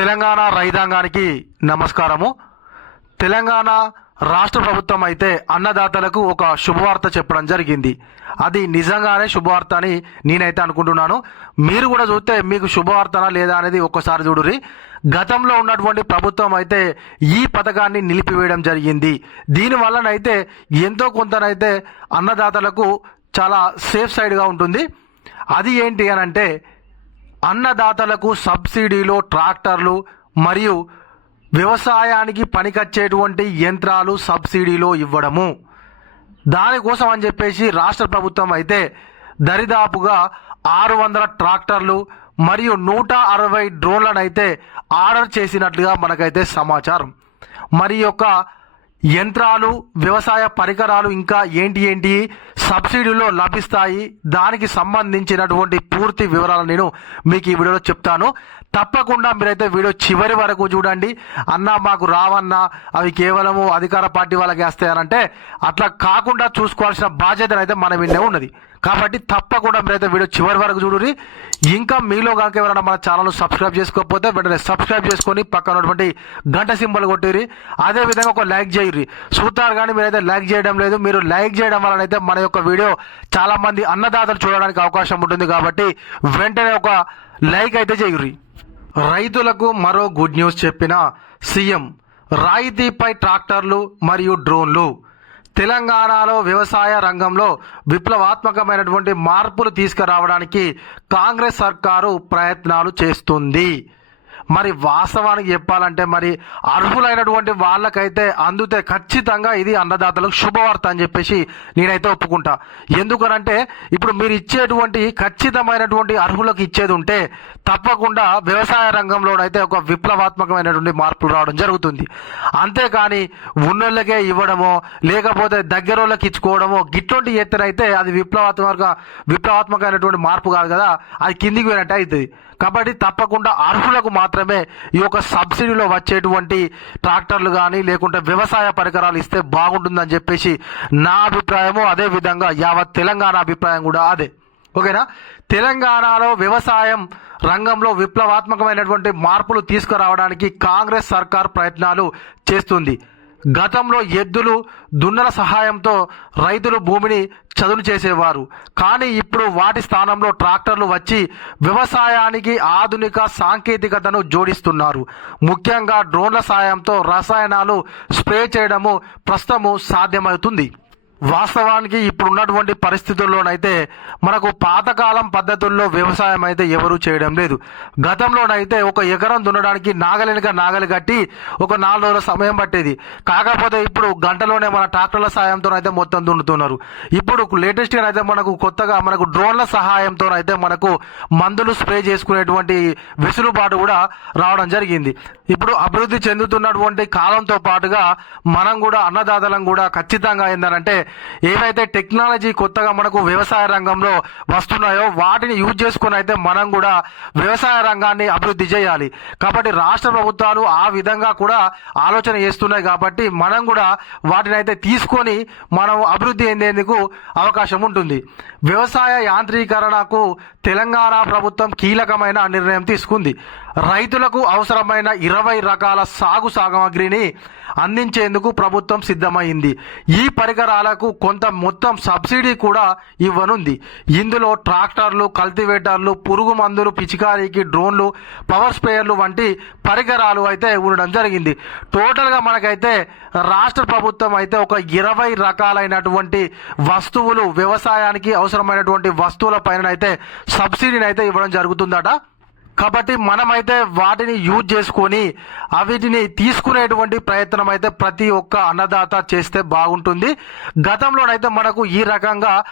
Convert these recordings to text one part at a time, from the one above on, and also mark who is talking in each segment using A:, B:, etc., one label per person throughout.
A: తెలంగాణ రైతాంగానికి నమస్కారము. తెలంగాణ రాష్ట్ర ప్రభుత్వం అయితే అన్నదాతలకు ఒక శుభవార్త చెప్పడం జరిగింది. అది నిజంగానే శుభవార్త అని నేనైతే అనుకుంటున్నాను. మీరు కూడా చూస్తే మీకు శుభవార్తనా లేదా అనేది ఒక్కసారి చూడురి గతంలో ఉన్నటువంటి ప్రభుత్వం అయితే ఈ పథకాన్ని నిలిపివేయడం జరిగింది. దీనివల్లనైతే ఎంతో కొంతనైతే అన్నదాతలకు చాలా సేఫ్ సైడ్గా ఉంటుంది. అది ఏంటి అని అంటే అన్నదాతలకు సబ్సిడీలో ట్రాక్టర్లు మరియు వ్యవసాయానికి పనికొచ్చేటువంటి యంత్రాలు సబ్సిడీలో ఇవ్వడము. దానికోసం అని చెప్పేసి రాష్ట్ర ప్రభుత్వం అయితే దరిదాపుగా ఆరు వందల ట్రాక్టర్లు మరియు నూట అరవై డ్రోన్లను అయితే ఆర్డర్ చేసినట్లుగా మనకైతే సమాచారం. మరి యొక్క యంత్రాలు వ్యవసాయ పరికరాలు ఇంకా ఏంటి ఏంటి సబ్సిడీలో లభిస్తాయి దానికి సంబంధించినటువంటి పూర్తి వివరాలు నేను మీకు ఈ వీడియోలో చెప్తాను. తప్పకుండా మీరైతే వీడియో చివరి వరకు చూడండి. అన్న మాకు రావన్నా అవి కేవలము అధికార పార్టీ వాళ్ళకి వేస్తాయనంటే అట్లా కాకుండా చూసుకోవాల్సిన బాధ్యత అయితే మన వీళ్ళే ఉన్నది. కాబట్టి తప్పకుండా మీరైతే వీడియో చివరి వరకు చూడండి ఇంకా మీలో కనుక ఎవరైనా మన ఛానల్ సబ్స్క్రైబ్ చేసుకోకపోతే వెంటనే సబ్స్క్రైబ్ చేసుకొని పక్కన ఉన్నటువంటి గంట సింబల్ కొట్టిరి అదే విధంగా ఒక లైక్ చేయరి చూస్తారు కానీ మీరైతే లైక్ చేయడం లేదు. మీరు లైక్ చేయడం వలన అయితే మన యొక్క వీడియో చాలామంది అన్నదాతలు చూడడానికి అవకాశం ఉంటుంది కాబట్టి వెంటనే ఒక లైక్ అయితే చేయుర్రి. రైతులకు మరో గుడ్ న్యూస్ చెప్పిన సీఎం రాయితీపై ట్రాక్టర్లు మరియు డ్రోన్లు. తెలంగాణలో వ్యవసాయ రంగంలో విప్లవాత్మకమైనటువంటి మార్పులు తీసుకురావడానికి కాంగ్రెస్ సర్కారు ప్రయత్నాలు చేస్తుంది. మరి వాస్తవానికి చెప్పాలంటే మరి అర్హులైనటువంటి వాళ్ళకైతే అందుతే ఖచ్చితంగా ఇది అన్నదాతలకు శుభవార్త అని చెప్పేసి నేనైతే ఒప్పుకుంటా. ఎందుకనంటే ఇప్పుడు మీరు ఇచ్చేటువంటి ఖచ్చితమైనటువంటి అర్హులకు ఇచ్చేది ఉంటే తప్పకుండా వ్యవసాయ రంగంలోనైతే ఒక విప్లవాత్మకమైనటువంటి మార్పులు రావడం జరుగుతుంది. అంతేకాని ఉన్నోళ్ళకే ఇవ్వడమో లేకపోతే దగ్గరోళ్ళకి ఇచ్చుకోవడమో గిట్లాంటి ఎత్తునైతే అది విప్లవాత్మక విప్లవాత్మకమైనటువంటి మార్పు కాదు కదా అది కిందికి పోయినట్టు అవుతుంది. కాబట్టి తప్పకుండా అర్హులకు మాత్రమే ఈ యొక్క సబ్సిడీలో వచ్చేటువంటి ట్రాక్టర్లు కానీ లేకుంటే వ్యవసాయ పరికరాలు ఇస్తే బాగుంటుందని చెప్పేసి నా అభిప్రాయము. అదే విధంగా యావత్ తెలంగాణ అభిప్రాయం కూడా అదే. ఓకేనా? తెలంగాణలో వ్యవసాయం రంగంలో విప్లవాత్మకమైనటువంటి మార్పులు తీసుకురావడానికి కాంగ్రెస్ సర్కార్ ప్రయత్నాలు చేస్తుంది. గతంలో ఎద్దులు దున్నల సహాయంతో రైతులు భూమిని చదును చేసేవారు. కానీ ఇప్పుడు వాటి స్థానంలో ట్రాక్టర్లు వచ్చి వ్యవసాయానికి ఆధునిక సాంకేతికతను జోడిస్తున్నారు. ముఖ్యంగా డ్రోన్ల సాయంతో రసాయనాలు స్ప్రే చేయడము ప్రస్తుతము సాధ్యమవుతుంది. వాస్తవానికి ఇప్పుడు ఉన్నటువంటి పరిస్థితుల్లోనైతే మనకు పాతకాలం పద్ధతుల్లో వ్యవసాయం అయితే ఎవరూ చేయడం లేదు. గతంలోనైతే ఒక ఎకరం దున్నడానికి నాగలినిగా నాగలి కట్టి ఒక నాలుగు రోజుల సమయం పట్టేది. కాకపోతే ఇప్పుడు గంటలోనే మన ట్రాక్టర్ల సాయంతో అయితే మొత్తం దున్నుతున్నారు. ఇప్పుడు లేటెస్ట్గా అయితే మనకు కొత్తగా మనకు డ్రోన్ల సహాయంతో అయితే మనకు మందులు స్ప్రే చేసుకునేటువంటి వెసులుబాటు కూడా రావడం జరిగింది. ఇప్పుడు అభివృద్ధి చెందుతున్నటువంటి కాలంతో పాటుగా మనం కూడా అన్నదాతలం కూడా ఖచ్చితంగా ఏంటంటే ఏవైతే టెక్నాలజీ కొత్తగా మనకు వ్యవసాయ రంగంలో వస్తున్నాయో వాటిని యూజ్ చేసుకుని అయితే మనం కూడా వ్యవసాయ రంగాన్ని అభివృద్ధి చేయాలి. కాబట్టి రాష్ట్ర ప్రభుత్వాలు ఆ విధంగా కూడా ఆలోచన చేస్తున్నాయి కాబట్టి మనం కూడా వాటిని అయితే తీసుకొని మనం అభివృద్ధి చెందేందుకు అవకాశం ఉంటుంది. వ్యవసాయ యాంత్రీకరణకు తెలంగాణ ప్రభుత్వం కీలకమైన నిర్ణయం తీసుకుంది. రైతులకు అవసరమైన ఇరవై రకాల సాగు సామాగ్రిని అందించేందుకు ప్రభుత్వం సిద్ధమైంది. ఈ పరికరాలకు కొంత మొత్తం సబ్సిడీ కూడా ఇవ్వనుంది. ఇందులో ట్రాక్టర్లు కల్టివేటర్లు పురుగు మందులు పిచికారీకి డ్రోన్లు పవర్ స్ప్రేయర్లు వంటి పరికరాలు అయితే ఉండడం జరిగింది. టోటల్గా మనకైతే రాష్ట్ర ప్రభుత్వం అయితే ఒక ఇరవై రకాలైనటువంటి వస్తువులు వ్యవసాయానికి అవసరమైనటువంటి వస్తువుల పైన అయితే సబ్సిడీని అయితే ఇవ్వడం జరుగుతుందట. కాబట్టి మనమైతే వాటిని యూజ్ చేసుకొని వీటిని తీసుకునేటువంటి ప్రయత్నం అయితే ప్రతి ఒక్క అన్నదాత చేస్తే బాగుంటుంది. గతంలోనైతే మనకు ఈ రకంగా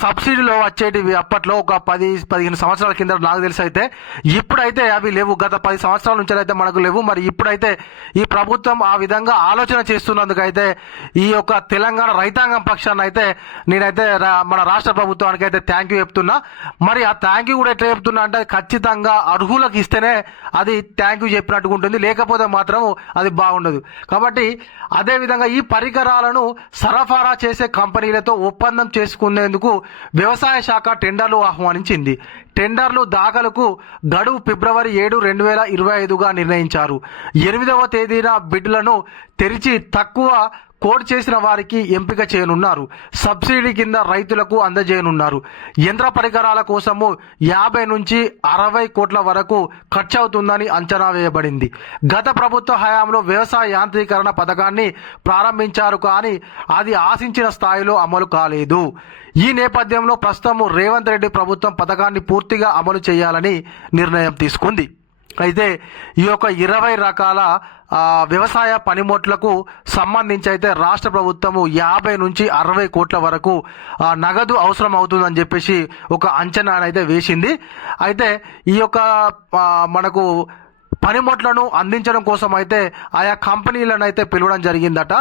A: సబ్సిడీలో వచ్చేటివి అప్పట్లో ఒక పది పదిహేను సంవత్సరాల కింద నాకు తెలిసి అయితే ఇప్పుడైతే అవి లేవు. గత పది సంవత్సరాల నుంచి అయితే మనకు లేవు. మరి ఇప్పుడైతే ఈ ప్రభుత్వం ఆ విధంగా ఆలోచన చేస్తున్నందుకైతే ఈ యొక్క తెలంగాణ రైతాంగం పక్షాన్ని అయితే నేనైతే రా- మన రాష్ట్ర ప్రభుత్వానికి అయితే థ్యాంక్ యూ చెప్తున్నా. మరి ఆ థ్యాంక్ యూ కూడా ఎట్లా చెప్తున్నా అంటే ఖచ్చితంగా అర్హులకు ఇస్తేనే అది థ్యాంక్ యూ చెప్పినట్టుగా ఉంటుంది లేకపోతే మాత్రం అది బాగుండదు. కాబట్టి అదేవిధంగా ఈ పరికరాలను సరఫరా చేసే కంపెనీలతో ఒప్పందం చేసుకునేందుకు వ్యవసాయ శాఖ టెండర్లు ఆహ్వానించింది. టెండర్లు దాఖలకు గడువు ఫిబ్రవరి ఏడు రెండు వేల ఇరవై ఐదుగా నిర్ణయించారు. ఎనిమిదవ తేదీన బిడ్లను తెరిచి తక్కువ కోడ్ చేసిన వారికి ఎంపిక చేయనున్నారు. సబ్సిడీ కింద రైతులకు అందజేయనున్నారు. యంత్ర పరికరాల కోసము యాభై నుంచి అరవై కోట్ల వరకు ఖర్చు అవుతుందని అంచనా వేయబడింది. గత ప్రభుత్వ హయాంలో వ్యవసాయ యాంత్రీకరణ పథకాన్ని ప్రారంభించారు కానీ అది ఆశించిన స్థాయిలో అమలు కాలేదు. ఈ నేపథ్యంలో ప్రస్తుతం రేవంత్ రెడ్డి ప్రభుత్వం పథకాన్ని పూర్తిగా అమలు చేయాలని నిర్ణయం తీసుకుంది. అయితే ఈ యొక్క ఇరవై రకాల వ్యవసాయ పనిముట్లకు సంబంధించి అయితే రాష్ట్ర ప్రభుత్వము యాభై నుంచి అరవై కోట్ల వరకు నగదు అవసరం అవుతుందని చెప్పేసి ఒక అంచనా అయితే వేసింది. అయితే ఈ యొక్క మనకు పనిముట్లను అందించడం కోసం అయితే ఆయా కంపెనీలను అయితే పిలవడం జరిగిందట.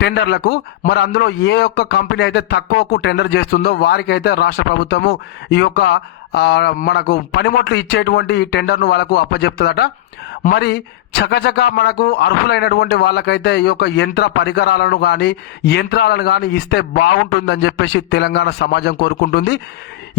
A: టెండర్లకు మరి అందులో ఏ ఒక్క కంపెనీ అయితే తక్కువకు టెండర్ చేస్తుందో వారికైతే రాష్ట్ర ప్రభుత్వము ఈ యొక్క మనకు పనిముట్లు ఇచ్చేటువంటి ఈ టెండర్ను వాళ్ళకు అప్పచెప్తుందట మరి చకచక మనకు అర్హులైనటువంటి వాళ్ళకైతే ఈ యొక్క యంత్ర పరికరాలను కానీ యంత్రాలను కానీ ఇస్తే బాగుంటుందని చెప్పేసి తెలంగాణ సమాజం కోరుకుంటుంది.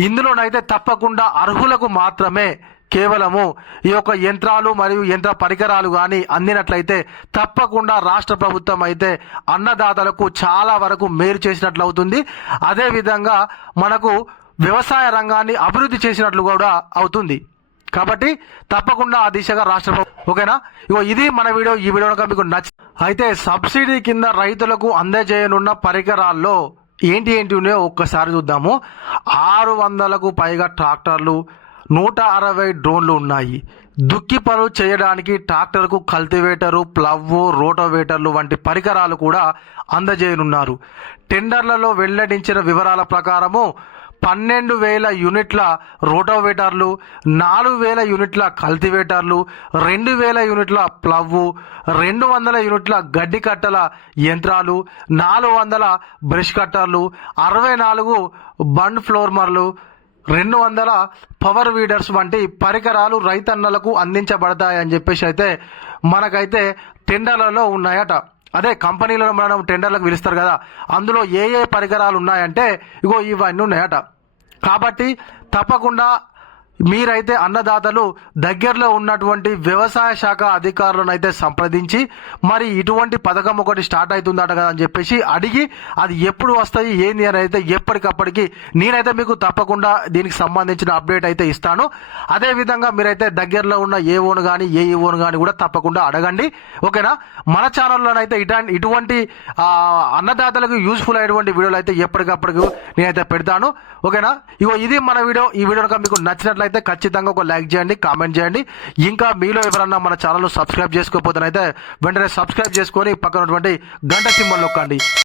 A: ఇందులోనైతే తప్పకుండా అర్హులకు మాత్రమే కేవలము ఈ యొక్క యంత్రాలు మరియు యంత్ర పరికరాలు కానీ అందినట్లయితే తప్పకుండా రాష్ట్ర ప్రభుత్వం అయితే అన్నదాతలకు చాలా వరకు మేలు చేసినట్లు అవుతుంది అదేవిధంగా మనకు వ్యవసాయ రంగాన్ని అభివృద్ధి చేసినట్లు కూడా అవుతుంది. కాబట్టి తప్పకుండా ఆ దిశగా రాష్ట్ర ప్రభుత్వం ఓకేనా? ఇగో ఇది మన వీడియో ఈ వీడియో కనుక మీకు నచ్చ అయితే సబ్సిడీ కింద రైతులకు అందజేయనున్న పరికరాల్లో ఏంటి ఏంటి ఉన్నాయో ఒక్కసారి చూద్దాము. ఆరు వందలకు పైగా ట్రాక్టర్లు నూట అరవై డ్రోన్లు ఉన్నాయి. దుక్కి పనులు చేయడానికి ట్రాక్టర్కు కల్టివేటరు ప్లవ్వు రోటోవేటర్లు వంటి పరికరాలు కూడా అందజేయనున్నారు. టెండర్లలో వెల్లడించిన వివరాల ప్రకారము పన్నెండు వేల యూనిట్ల రోటోవేటర్లు నాలుగు వేల యూనిట్ల కల్టివేటర్లు రెండు వేల యూనిట్ల ప్లవ్వు రెండు వందల యూనిట్ల గడ్డి కట్టల యంత్రాలు నాలుగు వందల బ్రష్ కట్టర్లు అరవై నాలుగు బండ్ ఫ్లోర్మర్లు రెండు వందల పవర్ వీడర్స్ వంటి పరికరాలు రైతన్నలకు అందించబడతాయని చెప్పేసి అయితే మనకైతే టెండర్లలో ఉన్నాయట. అదే కంపెనీలను మనం టెండర్లకు పిలుస్తారు కదా. అందులో ఏ ఏ పరికరాలు ఉన్నాయంటే ఇగో ఇవన్నీ ఉన్నాయట. కాబట్టి తప్పకుండా మీరైతే అన్నదాతలు దగ్గరలో ఉన్నటువంటి వ్యవసాయ శాఖ అధికారులను అయితే సంప్రదించి మరి ఇటువంటి పథకం ఒకటి స్టార్ట్ అవుతుందట కదా అని చెప్పేసి అడిగి అది ఎప్పుడు వస్తాయి ఏంది అని అయితే ఎప్పటికప్పటికి నేనైతే మీకు తప్పకుండా దీనికి సంబంధించిన అప్డేట్ అయితే ఇస్తాను. అదేవిధంగా మీరైతే దగ్గరలో ఉన్న ఏ ఓను కానీ ఏ ఓను కానీ కూడా తప్పకుండా అడగండి. ఓకేనా? మన ఛానల్లోనైతే ఇటా ఇటువంటి అన్నదాతలకు యూస్ఫుల్ అయినటువంటి వీడియోలు అయితే ఎప్పటికప్పటికి నేనైతే పెడతాను. ఓకేనా? ఇగో ఇది మన వీడియో. ఈ వీడియో మీకు నచ్చినట్లయితే అయితే ఖచ్చితంగా ఒక లైక్ చేయండి కామెంట్ చేయండి. ఇంకా మీలో ఎవరన్నా మన ఛానల్ సబ్స్క్రైబ్ చేసుకోకపోతేనైతే వెంటనే సబ్స్క్రైబ్ చేసుకొని పక్కన ఉన్నటువంటి గంట సింబల్ నొక్కండి.